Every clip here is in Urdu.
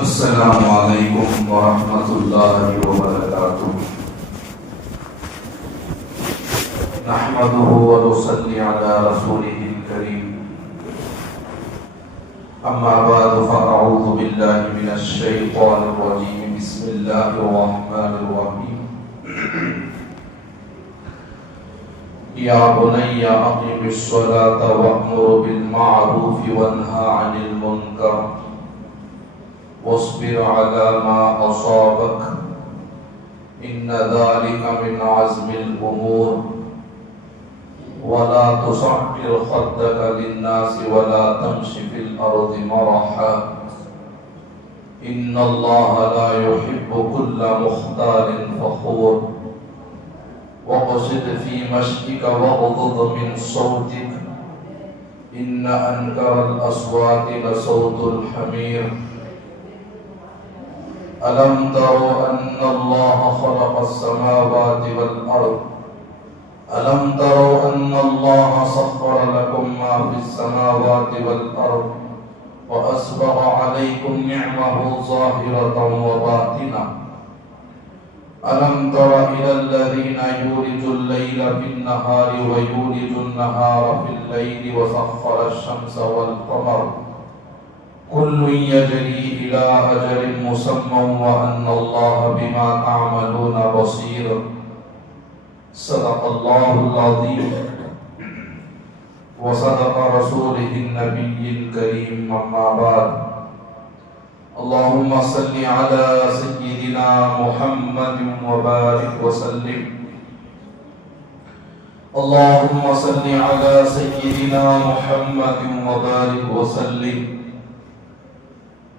السلام علیکم ورحمۃ اللہ وبرکاتہ۔ نحمده ونصلي على رسوله الكريم، اما بعد فاعوذ باللہ من الشیطان الرجیم، بسم اللہ الرحمن الرحیم۔ یا بنی اقم الصلاة وأمر بالمعروف وانهى عن المنکر واصبر على ما أصابك إن ذلك من عزم الأمور ولا تصعر خدك للناس ولا تمش في الأرض مرحا إن الله لا يحب كل مختال فخور واقصد في مشيك واغضض من صوتك إن أنكر الأصوات لصوت الحمير ألم تروا أن الله خلق السماوات والأرض ألم تروا أن الله سخر لكم ما في السماوات والأرض وأسبغ عليكم نعمه ظاهرة وباطنة ألم تر إلى الذين يولج الليل في النهار ويولج النهار في الليل وسخر الشمس والقمر كل يجري إلى أجل مسمى وأن الله بما تعملون بصير صدق الله العظيم وصدق رسوله النبي الكريم أما بعد اللهم صل على سيدنا محمد وبارك وسلم اللهم صل على سيدنا محمد وبارك وسلم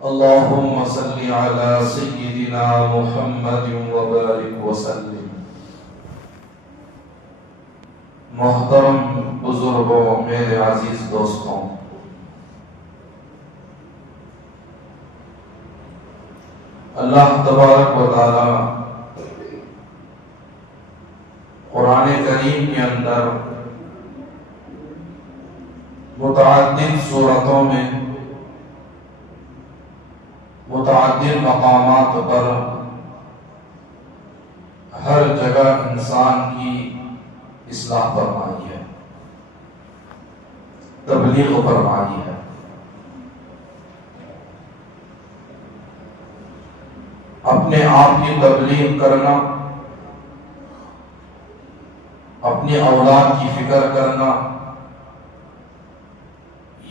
اللهم صل على سيدنا محمد وبارك وسلم۔ محترم بزرگوں، میرے عزیز دوستوں، اللہ تبارک و تعالی قرآن کریم کے اندر متعدد صورتوں میں متعدد مقامات پر ہر جگہ انسان کی اصلاح فرمائی ہے، تبلیغ فرمائی ہے۔ اپنے آپ کی تبلیغ کرنا، اپنی اولاد کی فکر کرنا،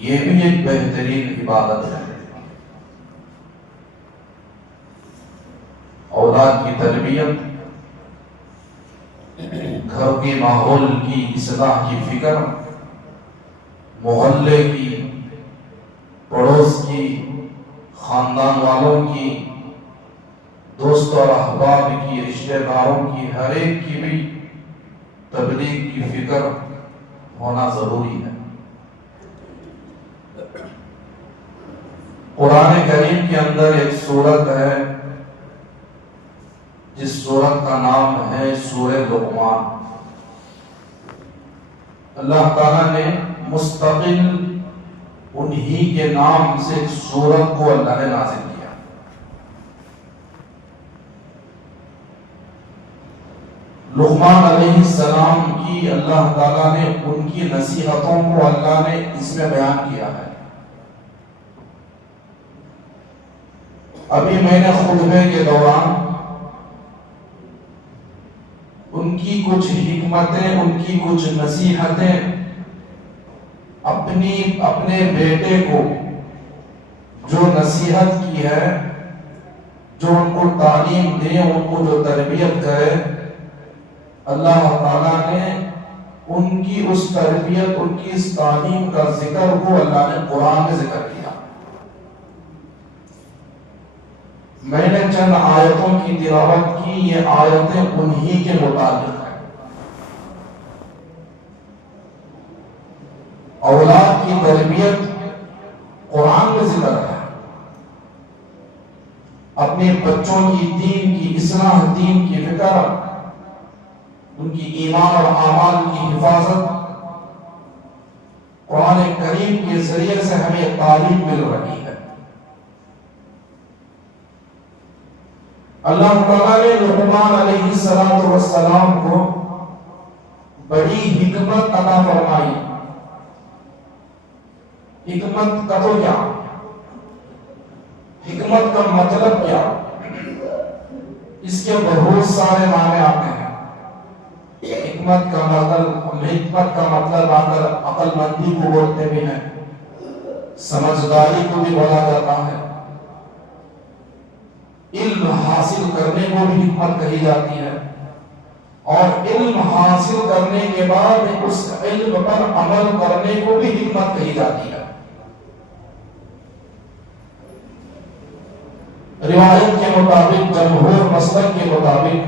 یہ بھی ایک بہترین عبادت ہے۔ اولاد کی تربیت، گھر کے ماحول کی اصلاح کی فکر، محلے کی، پڑوس کی، خاندان والوں کی، دوست اور احباب کی، رشتہ داروں کی، ہر ایک کی بھی تبلیغ کی فکر ہونا ضروری ہے۔ قرآن کریم کے اندر ایک سورت ہے جس سورت کا نام ہے سورہ لقمان۔ اللہ تعالیٰ نے مستقل انہی کے نام سے سورت کو اللہ نے نازل کیا۔ لقمان علیہ السلام کی اللہ تعالیٰ نے ان کی نصیحتوں کو اللہ نے اس میں بیان کیا ہے۔ ابھی میں نے خطبے کے دوران ان کی کچھ حکمتیں، ان کی کچھ نصیحتیں اپنے بیٹے کو جو نصیحت کی ہے، جو ان کو تعلیم دے، ان کو جو تربیت کرے، اللہ تعالیٰ نے ان کی اس تربیت، ان کی اس تعلیم کا ذکر کو اللہ نے قرآن میں ذکر کیا۔ میں نے چند آیتوں کی تلاوت کی، یہ آیتیں انہی کے متعلق ہیں۔ اولاد کی تربیت قرآن میں ذکر ہے، اپنے بچوں کی دین کی اصلاح، دین کی فکر، ان کی ایمان اور اعمال کی حفاظت قرآن کریم کے ذریعے سے ہمیں تعلیم مل رہی ہے۔ اللہ تعالیٰ نے لقمان علیہ السلام کو بڑی حکمت عطا فرمائی. حکمت کا تو کیا، حکمت کا مطلب کیا، اس کے بہت سارے معنی آتے ہیں. حکمت کا مطلب اگر عقل مندی کو بولتے بھی ہیں، سمجھداری کو بھی بولا جاتا ہے، علم حاصل کرنے کو بھی حکمت کہی جاتی ہے، اور علم حاصل کرنے کے بعد اس علم پر عمل کرنے کو بھی حکمت کہی جاتی ہے. روایت کے مطابق، جمہور مسلک کے مطابق،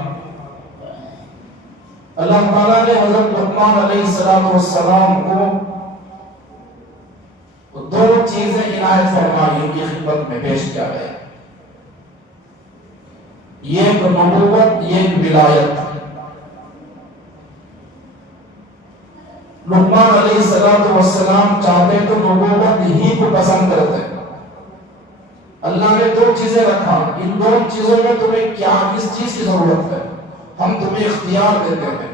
اللہ تعالیٰ نے حضرت لقمان علیہ السلام کو دو چیزیں عنایت فرمائی، ان کی خدمت میں پیش کیا گیا. ایک نبوت، ایک ولایت. لقمان علیہ السلام چاہتے تو نبوت ہی کو پسند کرتے. اللہ نے دو چیزیں رکھا، ان دو چیزوں میں تمہیں کیا، کس چیز کی ضرورت ہے، ہم تمہیں اختیار دیتے ہیں.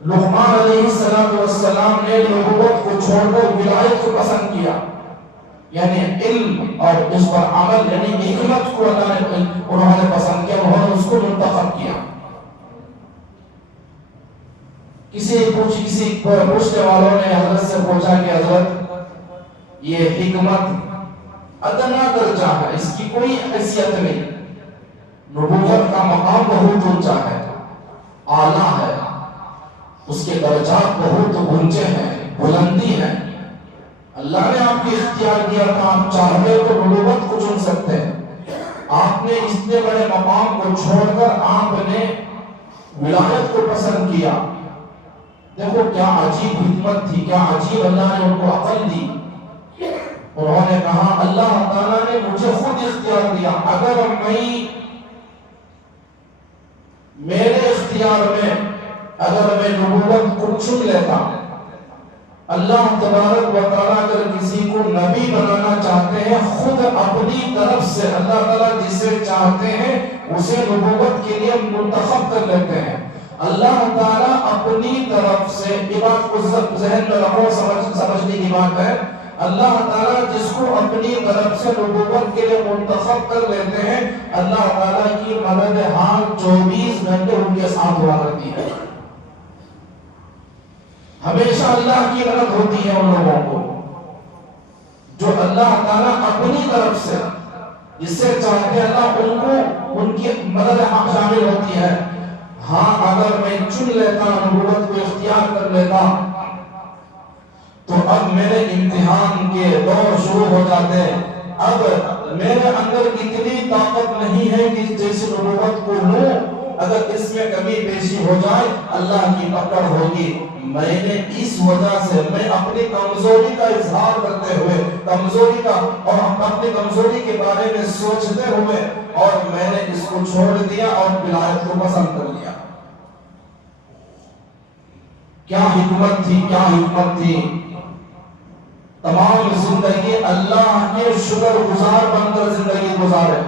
لقمان علیہ السلام نے نبوت کو چھوڑ کر ولایت کو پسند کیا، یعنی علم اور اس پر عمل، یعنی حکمت کو اللہ نے انہوں نے پسند کیا، انہوں نے اس کو منتخب کیا. کسی پوچھنے والوں نے حضرت سے پوچھا کہ حضرت یہ حکمت ادنا درجہ ہے، اس کی کوئی حیثیت نہیں، نبوت کا مقام بہت اونچا ہے، اعلیٰ ہے، اس کے درجات بہت اونچے ہیں، بلندی ہے. اللہ نے آپ کی اختیار کیا تھا، آپ چاہتے تو نبوت کو چن سکتے ہیں. آپ نے اتنے بڑے مقام کو چھوڑ کر آپ نے ولایت کو پسند کیا. دیکھو کیا عجیب حکمت تھی، کیا عجیب اللہ نے ان کو عقل دی. انہوں نے کہا اللہ تعالیٰ نے مجھے خود اختیار دیا، اگر میرے اختیار میں اگر میں نبوت کو چن لیتا، اللہ تبارک و تعالیٰ اگر کسی کو نبی بنانا چاہتے ہیں، خود اپنی طرف سے اللہ تعالیٰ جسے چاہتے ہیں اسے نبوت کے لیے منتخب کر لیتے ہیں. اللہ تعالیٰ اپنی طرف سے، یہ بات کو ذہن میں رکھو، سمجھنے کی بات ہے. اللہ تعالیٰ جس کو اپنی طرف سے نبوت کے لیے منتخب کر لیتے ہیں، اللہ تعالیٰ کی مدد حال 24 گھنٹے ان کے ساتھ ہوا کرتی ہے. ہمیشہ اللہ کی مدد ہوتی ہے ان لوگوں کو جو اللہ تعالیٰ اپنی طرف سے جس سے چاہتے اللہ ان کو ان کی مدد شامل ہوتی ہے. ہاں اگر میں چن لیتا، نبوت کو اختیار کر لیتا، تو اب میرے امتحان کے دور شروع ہو جاتے. اب میرے اندر اتنی طاقت نہیں ہے کہ جیسے نبوت کو لوں، اگر اس میں کمی بیشی ہو جائے اللہ کی پکڑ ہوگی. میں نے اس وجہ سے میں اپنی کمزوری کا اظہار کرتے ہوئے، کمزوری کا اور اپنی کمزوری کے بارے میں سوچتے ہوئے، اور میں نے اس کو چھوڑ دیا اور ولایت کو پسند کر لیا. کیا حکمت تھی، کیا حکمت تھی. تمام زندگی اللہ کے شکر گزار بن کر زندگی گزارے.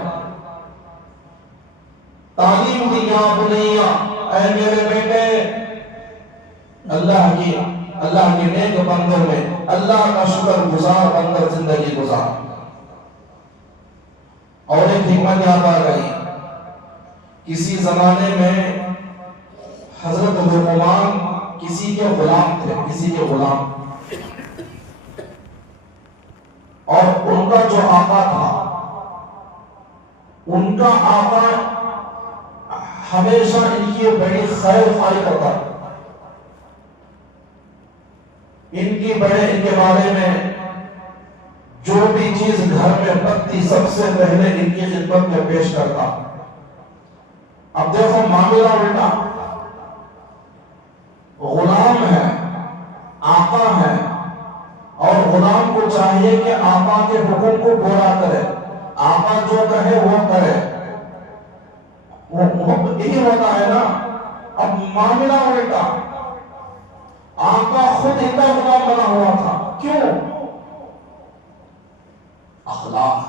تعلیم دی یا بنیا، اے میرے بیٹے، اللہ کے نیک بندوں میں اللہ کا شکر گزار بن کر زندگی گزار. اور ایک حکمت یاد آ گئی. کسی زمانے میں حضرت لقمان کسی کے غلام تھے، کسی کے غلام، اور ان کا جو آقا تھا، ان کا آقا ہمیشہ ان کی بڑی خیر خواہی کرتا. ان کے بارے میں جو بھی چیز گھر میں بنتی سب سے پہلے ان کی خدمت میں پیش کرتا. اب دیکھو معاملہ الٹا، غلام ہے، آقا ہے، اور غلام کو چاہیے کہ آقا کے حکم کو پورا کرے، آقا جو کہے وہ کرے. یہی ہوتا ہے نا. اب معاملہ الٹا، آقا خود ان کا غلام بنا ہوا تھا. کیوں؟ اخلاق.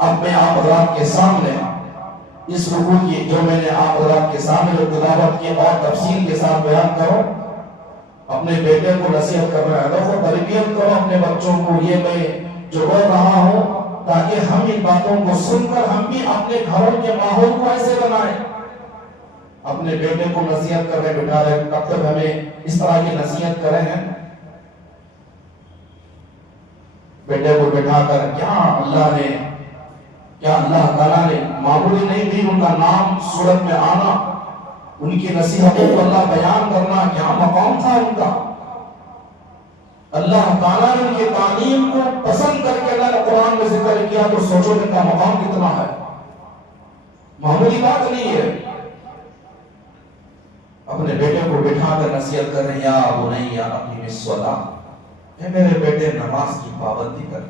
اب میں آپ حضرات کے سامنے اس رکوع کی جو میں نے آپ حضرات کے سامنے جو تلاوت کی اور تفصیل کے ساتھ بیان کرو، اپنے بیٹے کو نصیحت کر رہا ہے، دیکھو تربیت کرو اپنے بچوں کو، یہ میں جو بول رہا ہوں تاکہ ہم ان باتوں کو سن کر ہم بھی اپنے گھروں کے ماحول کو ایسے بنائیں۔ اپنے بیٹے کو نصیحت کر رہے بٹھا رہے، کب تک ہمیں اس طرح کی نصیحت کرے ہیں؟ بیٹے کو بٹھا کر کیا اللہ تعالیٰ نے معمولی نہیں بھی ان کا نام صورت میں آنا، ان کی نصیحتوں کو اللہ بیان کرنا، کیا مقام تھا ان کا؟ اللہ تعالیٰ نے ان کی تعلیم کو پسند کر کے اللہ نے قرآن میں ذکر کیا، تو سوچو ان کا مقام کتنا ہے، معمولی بات نہیں ہے۔ اپنے بیٹے کو بٹھا کر نصیحت کر رہے ہیں، یا بنیا اقیم الصلاۃ، اے میرے بیٹے نماز کی پابندی کر،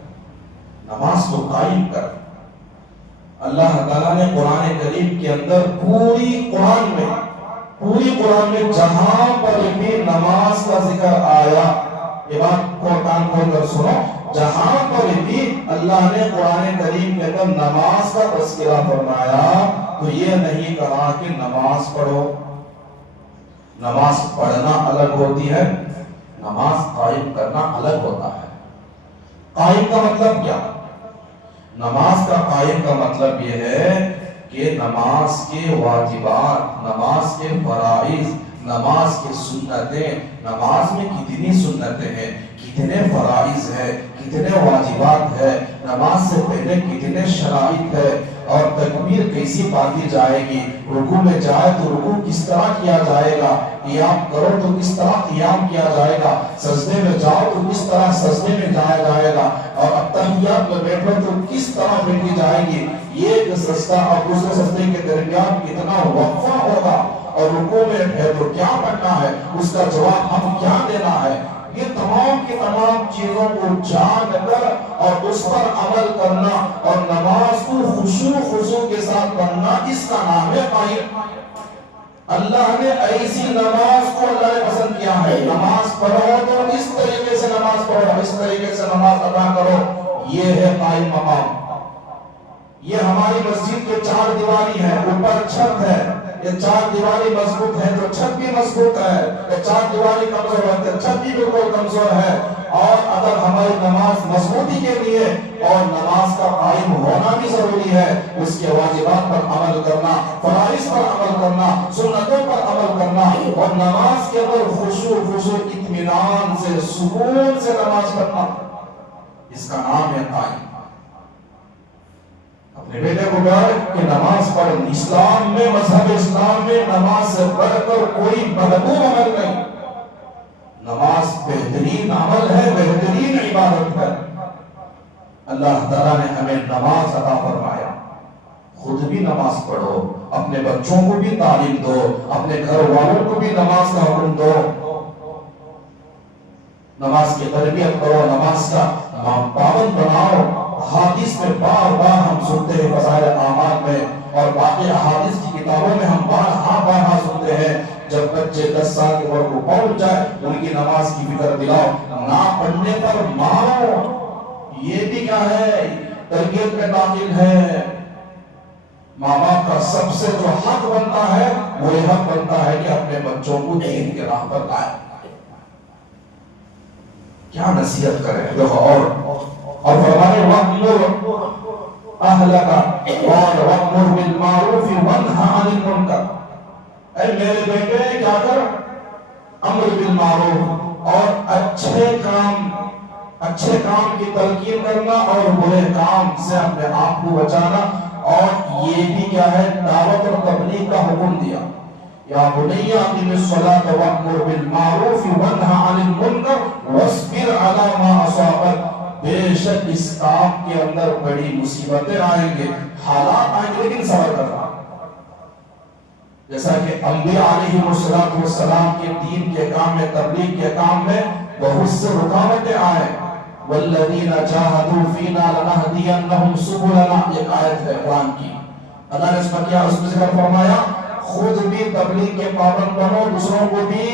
نماز کو قائم کر۔ اللہ تعالیٰ نے قرآن کریم کے اندر پوری قرآن میں جہاں پر بھی نماز کا ذکر آیا، یہ بات کو کان کھول کر سنو، جہاں پر بھی اللہ نے قرآن کریم کے اندر نماز کا تذکرہ فرمایا تو یہ نہیں کہا کہ نماز پڑھو۔ نماز پڑھنا الگ ہوتی ہے، نماز قائم کرنا الگ ہوتا ہے۔ قائم کا مطلب کیا؟ نماز کا قائم کا مطلب یہ ہے کہ نماز کے واجبات، نماز کے فرائض، نماز کے سنتیں، نماز میں کتنی سنتیں ہیں، کتنے فرائض ہیں، کتنے واجبات ہیں، نماز سے پہلے کتنے شرائط ہے، اور تکبیر کیسی باندھی جائے گی، رکوع میں جائے تو رکوع کس طرح کیا جائے گا، قیام کرو تو کس طرح قیام کیا جائے گا، سجدے میں جاؤ تو کس طرح سجدے میں جایا جائے گا، اور اتحیات میں بیٹھو تو کس طرح بیٹھی جائے گی، یہ سجدہ اور دوسرے سجدے کے درمیان کتنا وقفہ ہوگا، اور رکوع میں ہے تو کیا پڑھنا ہے، اس کا جواب ہم کیا دینا ہے، یہ تمام کی تمام چیزوں کو جان کر اور اس پر عمل کرنا اور نماز کو خشوع کے ساتھ پڑھنا، اس کا نام ہے قائم۔ اللہ نے ایسی نماز کو اللہ نے پسند کیا ہے، نماز پڑھو تو اس طریقے سے نماز پڑھو، اس طریقے سے نماز ادا کرو، یہ ہے قائم مقام۔ یہ ہماری مسجد کے چار دیواری ہے، اوپر چھت ہے، یہ چار دیواری مضبوط ہے تو چھت بھی مضبوط ہے، یہ چار دیواری کمزور ہے تو چھت بھی بالکل کمزور ہے، اور اگر ہماری نماز مضبوطی کے لیے اور نماز کا قائم ہونا بھی ضروری ہے، اس کے واجبات پر عمل کرنا، فرائض پر عمل کرنا، سنتوں پر عمل کرنا، اور نماز کے اندر خشوع اطمینان سے سکون سے نماز پڑھنا، اس کا نام ہے قائم۔ اپنے بیٹے کو کہا کہ نماز پڑھ، اسلام میں، مذہب اسلام میں نماز سے بڑھ کر کوئی محبوب عمل نہیں، نماز بہترین عمل ہے، بہترین عبادت ہے۔ اللہ تعالیٰ نے ہمیں نماز عطا فرمایا، خود بھی نماز پڑھو، اپنے بچوں کو بھی تعلیم دو، اپنے گھر والوں کو بھی نماز کا حکم دو، نماز کی تربیت کرو، نماز کا پابند بناؤ۔ حدیث میں بار بار ہم سنتے ہیں، فضائل اعمال میں اور باقی احادیث کی کتابوں میں ہم بار سنتے ہیں، جب بچے 10 سال کی عمر کو پہنچ جائے ان کی نماز کی فکر دلاؤ، نہ پڑھنے پر مارو، یہ بھی کیا ہے، تربیت میں داخل ہے۔ ماں باپ کا سب سے جو حق بنتا ہے وہ یہ حق بنتا ہے کہ اپنے بچوں کو دین کے راہ پر لائے۔ کیا نصیحت کریں، دیکھو، اور فرمانے وَأْمُرْ أَهْلَكَ وَأْمُرْ بِالْمَعْرُوفِ وَانْهَ عَنِ الْمُنْكَرِ، اے میرے بیٹے کیا کر، امر بالمعروف، اور اچھے کام کی تلقین کرنا اور برے کام سے اپنے آپ کو بچانا، اور یہ بھی کیا ہے، دعوت اور تبلیغ کا حکم دیا، یا بنی اقم الصلاۃ وامر بالمعروف وانھ عن المنکر واصبر علی ما اصابک، بے شک اس کام کے اندر بڑی مصیبتیں آئیں گے، حالات آئیں گے، لیکن صبر کرنا۔ جیسا کہ انبیاء علیہ السلام کے دین کے کام میں، تبلیغ کے کام میں بہت سے رکاوٹیں آئے، والذین جاہدوا فینا لنہدینہم سبلنا، ایک آیت ہے قرآن کی، اللہ نے اس پر کیا، اس میں ذکر فرمایا، خود بھی تبلیغ کے پابند بنو، دوسروں کو بھی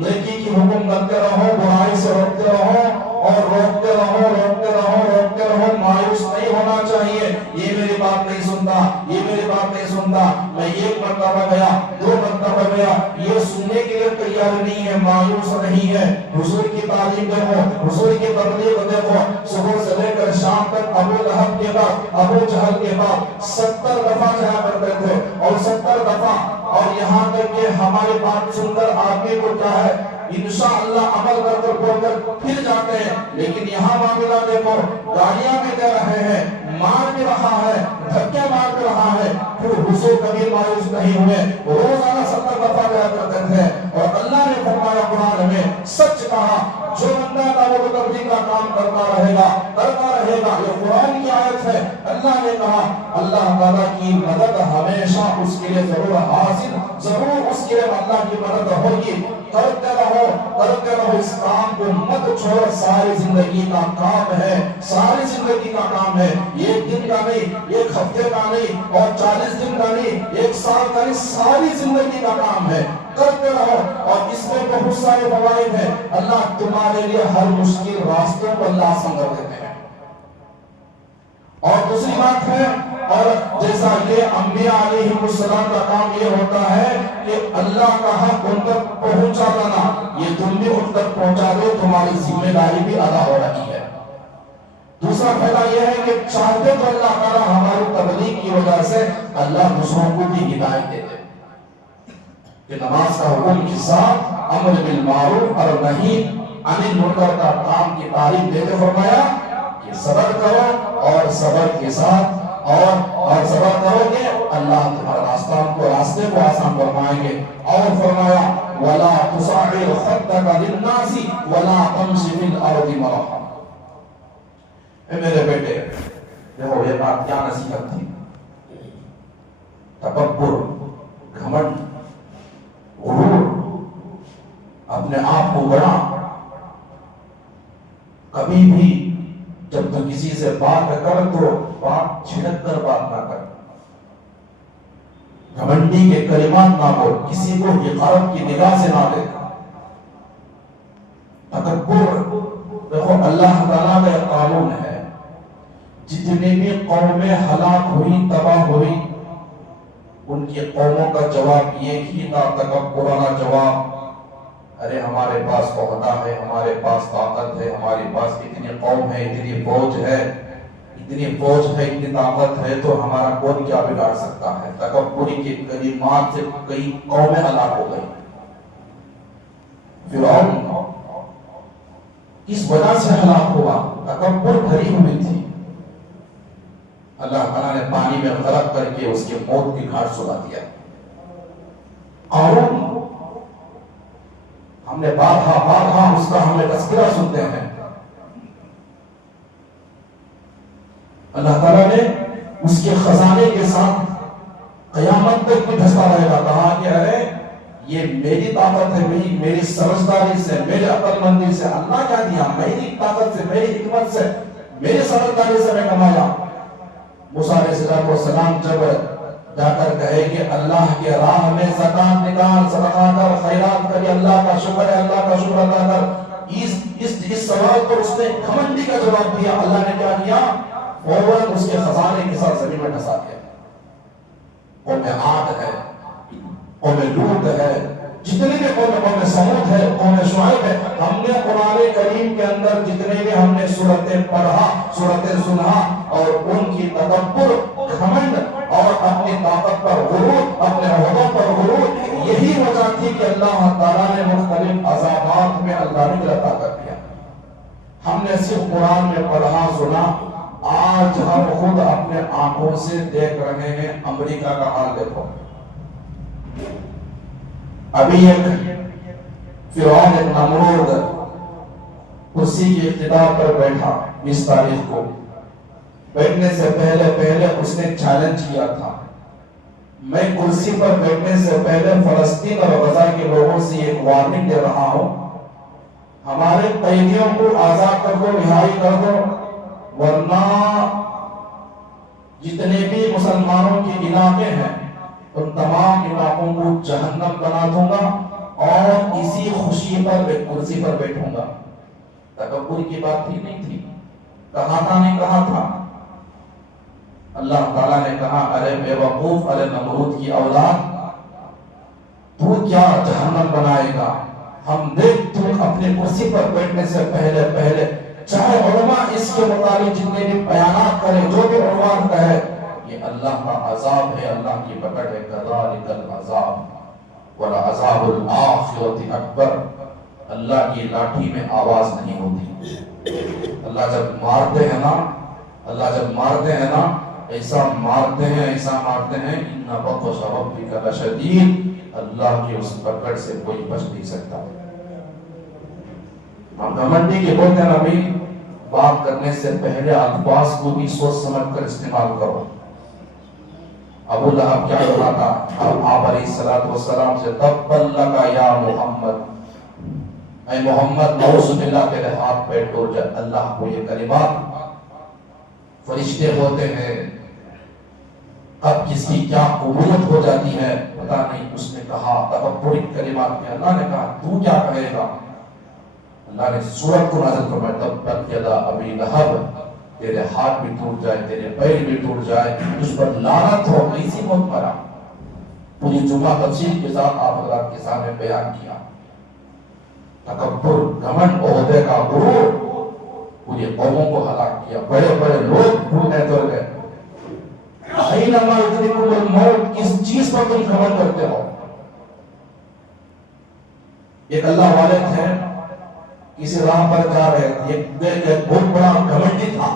نیکی کی حکم کرتے رہو، برائی سے روکتے رہو، اور روکتے رہو، مایوس نہیں ہونا چاہیے، یہ میری تبلیغ دیکھو، صبح سے لے کر شام تک ابو لہب کے بعد، ابو جہل کے بعد 70 دفعہ جایا کرتے تھے، اور 70 دفعہ، اور یہاں تک کہ ہماری بات سن کر آدمی کو کیا ہے انشاءاللہ عمل کر کر بول کر پھر جاتے ہیں، لیکن یہاں معاملہ دیکھو، گالیاں بھی دے رہے ہیں، مار بھی رہا ہے، دھکے مار بھی رہا ہے، پھر حضور کبھی مایوس نہیں ہوئے، روزانہ 70 دفعہ جایا کرتے تھے، اور اللہ نے فرمایا قرآن میں سچ کہا، جو بندہ دعوت و تبلیغ کا کام کرتا رہے گا، یہ قرآن کی آیت ہے، اللہ نے کہا اللہ تعالیٰ کی مدد ہمیشہ اس کے لیے ضرور حاصل، ضرور اس کے لیے اللہ کی مدد ہوگی، کرتے رہو اس کام کو مت چھوڑ، ساری زندگی کا کام ہے، ساری زندگی کا کام ہے، ایک دن کا نہیں، ایک ہفتے کا نہیں، اور 40 دن کا نہیں، ایک سال کا نہیں، ساری زندگی کا کام ہے، کرتے رہو، اور اس میں بہت سارے فوائد ہیں، اللہ تمہارے لیے ہر مشکل راستوں کو اللہ آسان کر دیتے ہیں، اور دوسری بات ہے، اور جیسا یہ انبیاء علیہ السلام کا کام یہ ہوتا ہے کہ اللہ کا حق ان تک پہنچا دینا، یہ تم بھی ان تک پہنچا دو، تمہاری ذمہ داری بھی ادا ہو رہی ہے۔ دوسرا فائدہ یہ ہے کہ چاہتے تو اللہ تعالیٰ ہماری تبلیغ کی وجہ سے اللہ دوسروں کو بھی ہدایت دیتے کہ نماز کا حکم کے ساتھ امر بالمعروف اور نہی عن المنکر کا کام کی تعریف دیتے فرمایا کہ صبر کرو، اور صبر کے ساتھ اور صبر کرو گے اللہ تمہارا راستے کو آسان فرمائیں گے، اور فرمایا وَلَا تُصَعِّرْ خَدَّكَ لِلنَّاسِ وَلَا تَمْشِ فِي الْأَرْضِ مَرَحًا۔ اے میرے بیٹے دیکھو یہ بات کیا نصیحت تھی، تکبر، گھمنڈ، غرور، اپنے آپ کو بڑا، کبھی بھی جب تو کسی سے بات کر تو بات چھڑک کر بات نہ کر، گھمنڈی کے کلمات نہ بول، کسی کو حقارت کی نگاہ سے نہ دیکھ، تکبر، دیکھو اللہ تعالیٰ کا قانون ہے، جتنے بھی قومیں ہلاک ہوئی، تباہ ہوئی، ان کی قوموں کا جواب یہ ہی تھا، تکبرانہ جواب، ارے ہمارے پاس عہدہ ہے، ہمارے پاس طاقت ہے، ہمارے پاس اتنی قوم ہے، اتنی فوج ہے، اتنی طاقت ہے، تو ہمارا کون کیا بگاڑ سکتا ہے۔ تکبری کے کلمات سے کئی قومیں ہلاک ہو گئی۔ فرعون کس وجہ سے ہلاک ہوا؟ تکبر بھری ہوئی تھی، اللہ تعالیٰ نے پانی میں غرق کر کے اس کے موت کی گھاٹ سلا دیا۔ قارون، ہم نے بارہا اس کا ہمیں تذکرہ سنتے ہیں، اللہ تعالیٰ نے اس کے خزانے کے ساتھ قیامت تک بھی دھستا رہے گا، کہا کہ ارے یہ میری طاقت ہے، میری سمجھداری سے، میرے عقل مندی سے، اللہ کیا دیا، میری طاقت سے، میری حکمت سے، میری سمجھداری سے میں کمایا۔ موسیٰ علیہ السلام جب جا کر کہے کہ اللہ کے راہ میں زکات نکال، صدقہ کر، خیرات کر، اللہ کا شکر ہے، اللہ کا شکر ادا کر، اس سوال پر اس نے گھمنڈی کا جواب دیا، اللہ نے کیا کیا؟ فوراً اس کے خزانے کے ساتھ زمین میں ڈھسا دیا۔ قوم عاد ہے، قوم لوط ہے، جتنے بھی قوم سمود ہے، قوم شعیب ہے، ہم نے قرآن کریم کے اندر جتنے بھی ہم نے سورتیں پڑھا، سورتیں سنا، اور ان کی تکبر، گھمنڈ اور اپنی طاقت پر غرور، اپنے عہدوں پر غرور، یہی وجہ تھی کہ اللہ تعالیٰ نے مختلف عذابات میں اللہ نے گرفتار کر دیا۔ ہم نے صرف قرآن میں پڑھا سنا، آج ہم خود اپنے آنکھوں سے دیکھ رہے ہیں۔ امریکہ کا حال دیکھو، ابھی ایک فرعون، ایک نمرود کرسی کے اقتدار پر بیٹھا، 20 تاریخ کو بیٹھنے سے پہلے اس نے چیلنج کیا تھا، میں کرسی پر بیٹھنے سے پہلے فلسطین اور غزہ کے لوگوں سے ایک وارننگ دے رہا ہوں، ہمارے قیدیوں کو آزاد کر دو، رہائی کر دو، ورنہ جتنے بھی مسلمانوں کے علاقے ہیں ان تمام علاقوں کو جہنم بنا دوں گا، اور اسی خوشی پر میں کرسی پر بیٹھوں گا۔ تکبر کی بات ہی نہیں تھی، کہا تھا نہیں کہا تھا۔ اللہ تعالیٰ نے کہا ارے بے وقوف، ارے نمرود کی اولاد، تو کیا جہنم بنائے گا؟ ہم دیکھ تو اپنے کرسی پر بیٹھنے سے پہلے اس کے متعلق جتنے بھی بیانات کرے، جو بھی عنوان کہے، یہ اللہ کا عذاب ہے، اللہ کی پکڑ ہے۔ کذالک العذاب ولعذاب الآخرۃ اکبر۔ اللہ کی لاٹھی میں آواز نہیں ہوتی۔ اللہ جب مارتے ہیں نا، اللہ جب مارتے ہیں نا، ایسا مارتے ہیں، ایسا مارتے ہیں، ان بطش ربک لشدید، اللہ کی اس پکڑ سے کوئی بچ نہیں سکتا۔ ہم گھمنڈی کے بولتے ہیں نبی، بات کرنے سے پہلے الفاظ کو بھی سوچ سمجھ کر استعمال کرو۔ ابو لہب کیا کہا تھا آپ علیہ السلام سے؟ تبت لک یا محمد، اے محمد نعوذ باللہ تیرے ہاتھ پیر ٹوٹ جائے۔ اللہ کو یہ کلمات، فرشتے ہوتے ہیں، اب کس کی کیا قبولیت ہو جاتی ہے پتہ نہیں۔ اس نے کہا تکبر کلمات میں، اللہ نے کہا تو کیا کہے گا؟ اللہ نے سورت کو نازل فرمایا تبت یدا ابی لہب، تیرے ہاتھ بھی ٹوٹ جائے، تیرے پیر بھی ٹوٹ جائے، اس پر لعنت ہو، ایسی موت مرا۔ پوری جمعہ تفصیل کے ساتھ آپ حضرات کے سامنے بیان کیا۔ تکبر، گھمنڈ، عہدے کا غرور پوری قوموں کو ہلاک کیا۔ بڑے بڑے لوگ بھولنے توڑ گئے۔ اینما یدرککم الموت، کس چیز پر تم گھمنڈ کرتے ہو؟ ایک اللہ والے تھے، کسی راہ پر جا رہے تھے، ایک بہت بڑا گھمنڈی تھا۔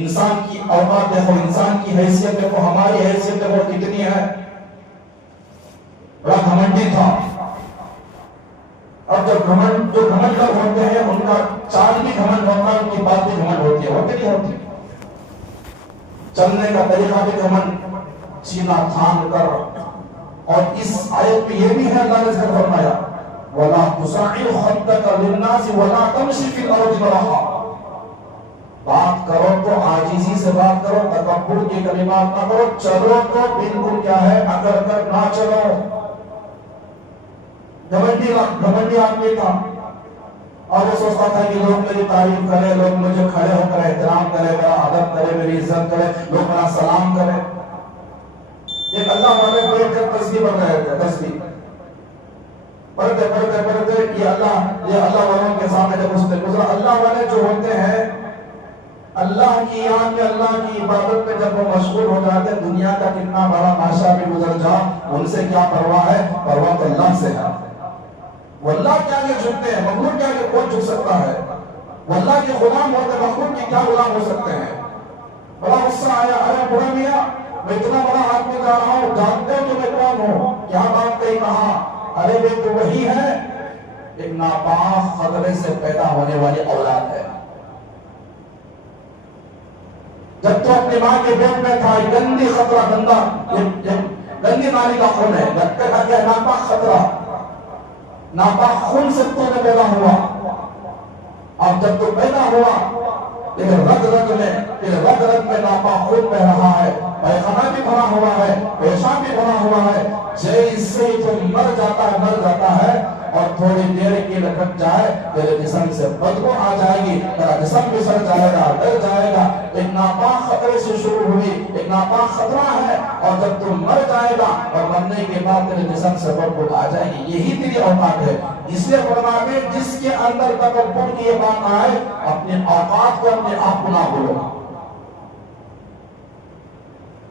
انسان کی اوقات دیکھو، انسان کی حیثیت دیکھو، ہماری حیثیت دیکھو کتنی ہے۔ بڑا گھمنڈی تھا۔ اور جو گھمنڈ لوگ ہوتے ہیں، ان کا چال بھی گھمنڈ ہوتا ہے، ان کی بات بھی گھمنڈ ہوتی ہے، ہوتی نہیں ہوتی؟ چلنے کا طریقہ بھی گھمنڈ، سینہ تھام کر۔ اور اس آیت میں یہ بھی ہے، اللہ نے ذکر فرمایا وَلَا تُصَعِّرْ خَدَّكَ لِلنَّاسِ وَلَا تَمْشِ فِي الْأَرْضِ مَرَحًا۔ بات کرو تو عاجزی سے بات کرو، تکبر کی کلمات نہ کرو، چلو تو بالکل کیا ہے اگر کر نہ چلو۔ گھمنڈی آدمی تھا، اور وہ سوچتا تھا کہ لوگ میری تعریف کرے، لوگ مجھے کھڑے ہو کر احترام کرے، میرا ادب کرے، میری عزت کرے، لوگ میرا سلام کرے۔ ایک اللہ والے بیٹھ کر تسبیح پڑھ رہے تھے، تسبیح پڑھتے یہ اللہ والوں کے سامنے جب اس نے گزرا۔ اللہ والے جو ہوتے ہیں، اللہ کی یاد میں، اللہ کی عبادت میں جب وہ مشغول ہو جاتے ہیں، دنیا کا کتنا بڑا بادشاہ بھی گزر جا، ان سے کیا پرواہ ہے؟ پرواہ تو اللہ سے ہے۔ وہ اللہ کے آگے جھکتے ہیں، مخلوق کے آگے کون جھک سکتا ہے؟ وہ اللہ کے غلام ہوتے، مخلوق کے کیا غلام ہو سکتے ہیں؟ بڑا غصہ آیا، ارے بڑا میاں، میں اتنا بڑا آدمی جا رہا ہوں، جانتے ہو کہ میں کون ہوں؟ کیا بات کہی؟ کہا ارے وہ تو وہی ہے، ایک ناپاک خطرے سے پیدا ہونے والی اولاد ہے۔ جب تو اپنی ماں کے پیٹ میں تھا، گندی خطرہ، گندی نالی کا خون ہے، ناپاک خطرہ، ناپاک خون سے تو نے پیدا ہوا۔ اب جب تو پیدا ہوا، لیکن رگ میں ناپاک خون بہ رہا ہے، پیخانہ بھی بھرا ہوا ہے، پیشاب بھی بھرا ہوا ہے۔ جیسے ہی تو مر جاتا ہے اور تھوڑی دیر کے لٹک جائے، تیرے جسم سے بدبو آ جائے گی، تیرا جسم بھی سڑ جائے گا، ڈر جائے گا۔ ایک ناپاک خطرے سے شروع ہوئی، ایک ناپاک خطرہ ہے، اور جب تو مر جائے گا اور مرنے کے بعد تیرے جسم سے بدبو آ جائے گی، یہی تیری اوقات ہے۔ اس لیے فرماتے ہیں جس کے اندر تکبر کی یہ بات آئے، اپنے اوقات کو، اپنے آپ کو نہ بھولو۔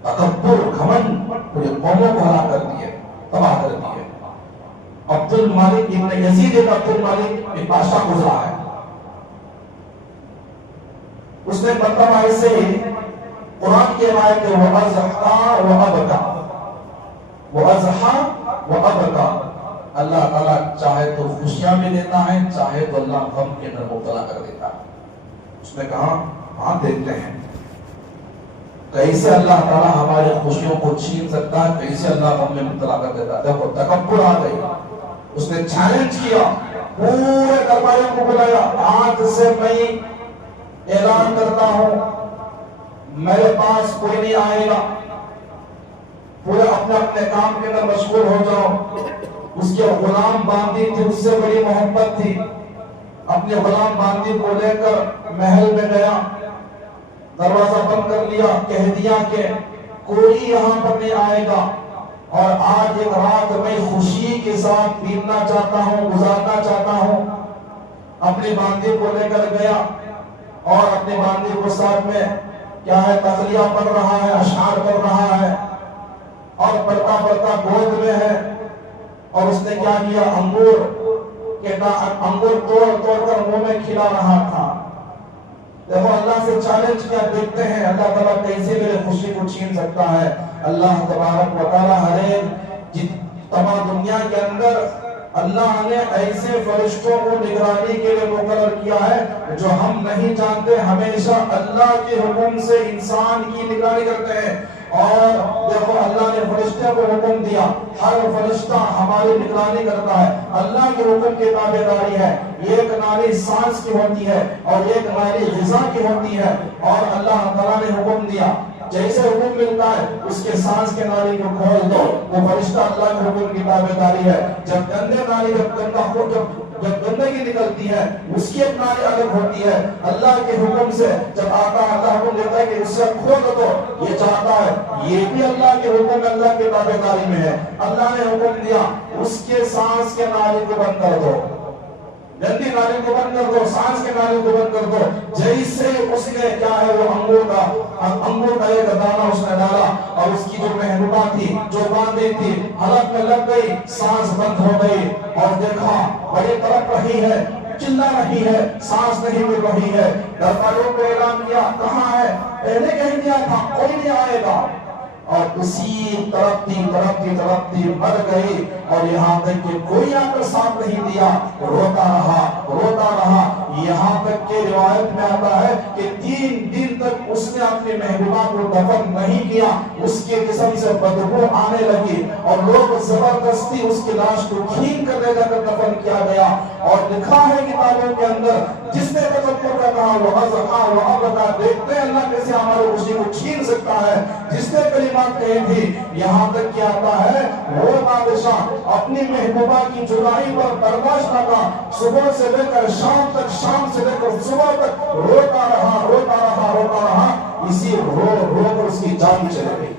تکبر، گھمنڈ پورے قوموں کو ہلاک کر دیے، تباہ کر دیے۔ عبد المالک ابن یزید ایک عبد المالک ایک بادشاہ گزرا ہے، اس نے مرتبہ سے قرآن کی آیت ہے وَأَضْحَىٰ وَأَبْكَىٰ۔ اللہ تعالیٰ چاہے تو خوشیاں بھی دیتا ہے، چاہے تو اللہ غم کے اندر مبتلا کر دیتا ہے۔ اس نے کہا ہاں دیکھتے ہیں کیسے اللہ تعالیٰ ہماری خوشیوں کو چھین سکتا ہے، کیسے اللہ غم میں مبتلا کر دیتا ہے۔ دیکھو تکبر آ گئی، اس نے چیلنج کیا، پورے درباریوں کو بلایا، آج سے میں اعلان کرتا ہوں میرے پاس کوئی نہیں آئے گا، پورے اپنے کام کے اندر مشغول ہو جاؤ۔ اس کے غلام باندی تھی، اس سے بڑی محبت تھی، اپنے غلام باندی کو لے کر محل میں گیا، دروازہ بند کر لیا، کہہ دیا کہ کوئی یہاں پر نہیں آئے گا، اور آج ایک رات میں خوشی کے ساتھ بیتنا چاہتا ہوں، گزارنا چاہتا ہوں۔ اپنی باندی کو لے کر گیا، اور اپنے باندی کو ساتھ میں کیا ہے تغلیہ پڑھ رہا ہے، اشعار پڑھ رہا ہے، اور پڑھتا پڑھتا گود میں ہے، اور اس نے کیا کیا، انگور توڑ توڑ کر منہ میں کھلا رہا تھا۔ دیکھو اللہ سے چیلنج کیا، دیکھتے ہیں اللہ تعالیٰ کیسے میرے خوشی کو چھین سکتا ہے۔ اللہ تبارک و تعالیٰ ہر ایک تمام دنیا کے اندر اللہ نے ایسے فرشتوں کو نگرانی کے لیے مقرر کیا ہے جو ہم نہیں جانتے، ہمیشہ اللہ کے حکم سے انسان کی نگرانی کرتے ہیں۔ اور دیکھو اللہ نے فرشتے کو حکم دیا، ہر فرشتہ ہماری نگرانی کرتا ہے، اللہ کے حکم کی تابعداری ہے۔ ایک نالی سانس کی ہوتی ہے اور ایک نالی غذا کی ہوتی ہے، اور اللہ تعالیٰ نے حکم دیا، جیسے حکم ملتا ہے اس کے سانس کے نالی کو کھول دو، وہ فرشتہ اللہ کے حکم کی تابعداری ہے۔ جب گندے نالی جب گندگی نکلتی ہے اس کی ایک نالی الگ ہوتی ہے، اللہ کے حکم سے جب آتا ہے اللہ حکم دیتا ہے کہ اس سے کھول دو، یہ چاہتا ہے یہ بھی اللہ کے حکم اللہ کی تابعداری میں ہے۔ اللہ نے حکم دیا اس کے سانس کے نالی کو بند کر دو، گندی نالی کو بند کر دو، سانس کے نالی کو بند کر دو۔ جیسے اس نے کیا ہے وہ انگور کا ایک دانہ اس نے ڈالا، اور اس کی جو محبوبہ تھی، جو باندھی تھی، حلق میں لگ گئی، سانس بند ہو گئی، اور دیکھا بڑی تڑپ رہی ہے، چلا رہی ہے، سانس نہیں مل رہی ہے۔ گھر والوں کو اعلان کیا، کہاں ہے؟ پہلے کہہ دیا تھا کوئی نہیں آئے گا، اور اسی تڑپتی مر گئی، اور یہاں تک کہ کوئی آ کر ساتھ نہیں دیا، روتا رہا، یہاں تک کہ روایت میں آتا ہے کہ 3 دن تک اس نے اپنی محبوبہ کو دفن نہیں کیا، اس کے جسم سے بدبو آنے لگی، اور لوگ زبردستی اس کی لاش کو کھین کر لے جا کر دفن کیا گیا۔ اور لکھا ہے کتابوں کے اندر، جس نے تکبر کا کہا وہ ازقا و ابقا، دیکھتے ہیں اللہ کیسے ہمارے خوشی کو چھین سکتا ہے۔ جس نے کلمات کہی تھی، یہاں تک کیا آتا ہے وہ بادشاہ اپنی محبوبہ کی جدائی پر برداشت نہ تھا، صبح سے لے کر شام تک، شام سے لے کر صبح تک روتا رہا، اسی رو کر اس کی جان چلی گئی۔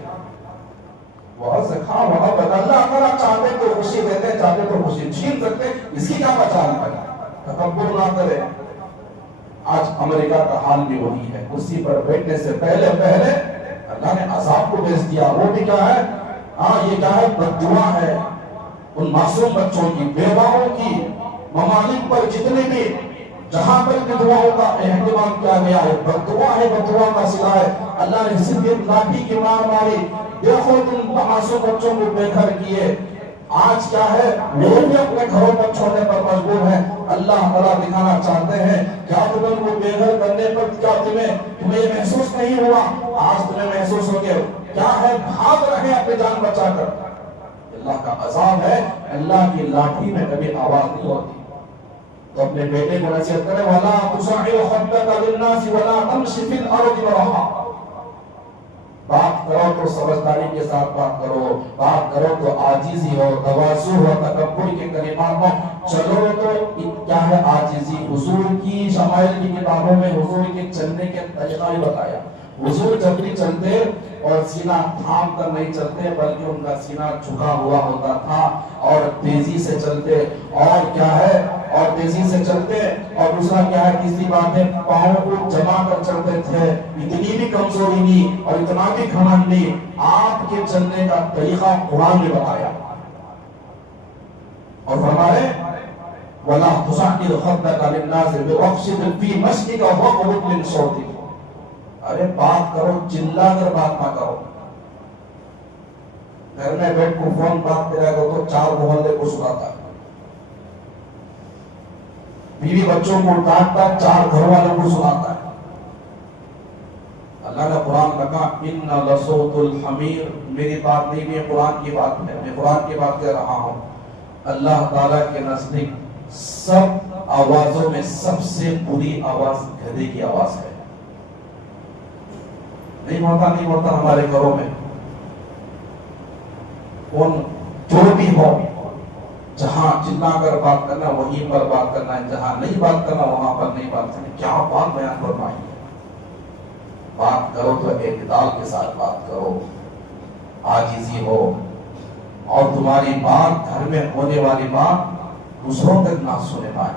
اللہ تعالیٰ چاہتے تو خوشی دیتے، چاہتے تو خوشی چھین سکتے، اس کی کیا پہچان ہے؟ تکبر نہ کرے۔ آج امریکہ کا حال بھی وہی ہے، کرسی پر بیٹھنے سے پہلے اللہ نے عذاب کو بھیج دیا۔ وہ بھی کیا ہے؟ یہ کیا ہے؟ بددعا ہے ان معصوم بچوں کی، بیواؤں کی، ممالک پر جتنے بھی جہاں پر بھی دعاؤں کا اہتمام کیا گیا ہے، بددعا ہے، بددعا کا صلہ ہے۔ اللہ نے صرف ایک لاٹھی کی مار ماری، دیکھو تم معصوم بچوں کو بے گھر کیے۔ آج کیا ہے؟ وہ بھی اپنے گھروں پر چھوڑنے پر مجبور ہیں۔ اللہ تعالیٰ دکھانا چاہتے ہیں، کیا تم ان کو بے گھر کرنے پر کیا تمہیں یہ محسوس نہیں ہوا؟ آج تمہیں محسوس ہو گیا کیا ہے؟ بھاگ رہے اپنی جان بچا کر۔ اللہ کا عذاب ہے، اللہ کی لاٹھی میں کبھی آواز نہیں ہوتی۔ تو اپنے بیٹے کو نصیحت کریں، وَلَا تُصَعِّرْ خَدَّكَ لِلنَّاسِ وَلَا تَمْشِ فِي الْأَرْضِ مَرَحًا۔ بات کرو تو سمجھداری کے ساتھ بات کرو، بات کرو تو عاجزی ہو، تواضع ہو، تکبر کے کلمات ہو۔ چلو تو کیا ہے عاجزی؟ حضور کی شمائل کی کتابوں میں حضور کے چلنے کے طریقہ بھی بتایا۔ حضور جب بھی چلتے اور سینہ تھام کر نہیں چلتے، بلکہ ان کا سینہ جھکا ہوا ہوتا تھا، اور تیزی سے چلتے، اور کیا ہے، اور تیزی سے چلتے، اور دوسرا کیا ہے، تیسری بات ہے پاؤں کو جما کر چلتے تھے۔ اتنی بھی کمزوری نہیں اور اتنا بھی گھمنڈ نہیں، آپ کے چلنے کا طریقہ قرآن نے بتایا، اور فرمائے وَلَا تُصَعِّرْ خَدَّكَ لِلنَّاسِ وَاخْفِضْ فِي مَشْيِكَ وَاغْضُضْ مِنْ صَوْتِكَ۔ ارے بات کرو، چلا کر بات نہ کرو۔ گھر میں بیٹھ کو فون بات کرے گا تو 4 محلے کو سناتا ہے، بیوی بچوں کو ڈانٹتا، 4 گھر والوں کو سناتا ہے۔ اللہ نے قرآن کہا اِنَّ لَصَوْتُ الْحَمِيرِ، میری بات نہیں، میں قرآن کی بات ہے، میں قرآن کی بات کہہ رہا ہوں۔ اللہ تعالیٰ کے نزدیک سب آوازوں میں سب سے بری آواز گدھے کی آواز ہے۔ نہیں ہوتا ہمارے گھروں میں، جو بھی ہو، جہاں چلا کر بات کرنا وہیں پر بات کرنا ہے، جہاں نہیں بات کرنا وہاں پر نہیں بات کرنا۔ کیا بات بیان فرمائی ہے؟ بات کرو تو اعتدال کے ساتھ بات کرو، عاجزی ہو، اور تمہاری بات، گھر میں ہونے والی بات دوسروں تک نہ سنے پائے۔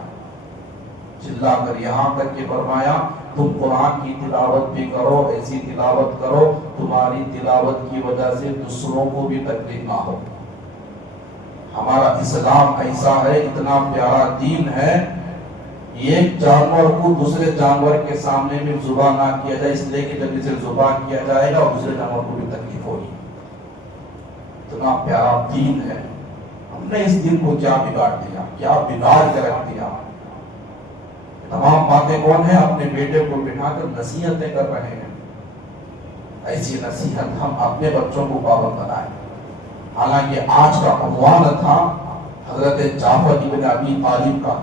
چلا کر یہاں تک کہ فرمایا تم قرآن کی تلاوت بھی کرو، ایسی تلاوت کرو تمہاری تلاوت کی وجہ سے دوسروں کو بھی تکلیف نہ ہو۔ ہمارا اسلام ایسا ہے، اتنا پیارا دین ہے، ایک جانور کو دوسرے جانور کے سامنے میں ذبح نہ کیا جائے، اس لیے کہ جب اسے ذبح کیا جائے گا اور دوسرے جانور کو بھی تکلیف ہوگی۔ اتنا پیارا دین ہے، ہم نے اس دین کو کیا بگاڑ دیا، کیا بگاڑ کے رکھ دیا۔ تمام باتیں کون ہیں؟ اپنے بیٹے کو بٹھا کر نصیحتیں کر رہے ہیں۔ ایسی نصیحت ہم اپنے بچوں کو پابند بنائیں۔ حالانکہ آج کا عنوان تھا حضرت جعفر ابن ابی طالب کا،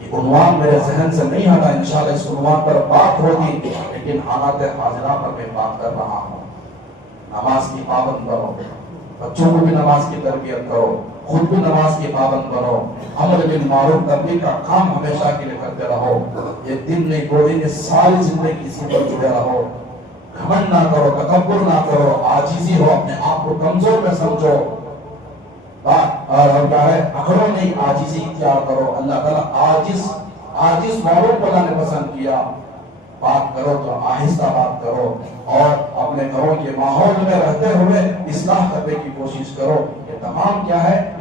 یہ عنوان میرے ذہن سے نہیں ہٹا، انشاءاللہ اس عنوان پر بات ہوگی، لیکن حالات حاضرہ پر میں بات کر رہا ہوں۔ نماز کی پابند بنو، بچوں کو بھی نماز کی تربیت کرو، خود بھی نماز کی پابند بنو، امر بالمعروف تبلیغ کا کام ہمیشہ کے لیے کرتے رہو، ایک دن نہیں دو دن، ساری زندگی اسی پر جڑے رہو۔ گھمنڈ نہ کرو، تکبر نہ کرو، عاجزی ہو، اپنے آپ کو کمزور میں سمجھو، اور کیا ہے اکڑو نہیں، عاجزی اختیار کرو۔ اللہ تعالیٰ عاجز والوں کو اللہ نے پسند کیا۔ بات کرو تو آہستہ بات کرو، اور اپنے گھروں کے ماحول میں رہتے ہوئے اصلاح کرنے کی کوشش کرو۔ یہ تمام کیا ہے؟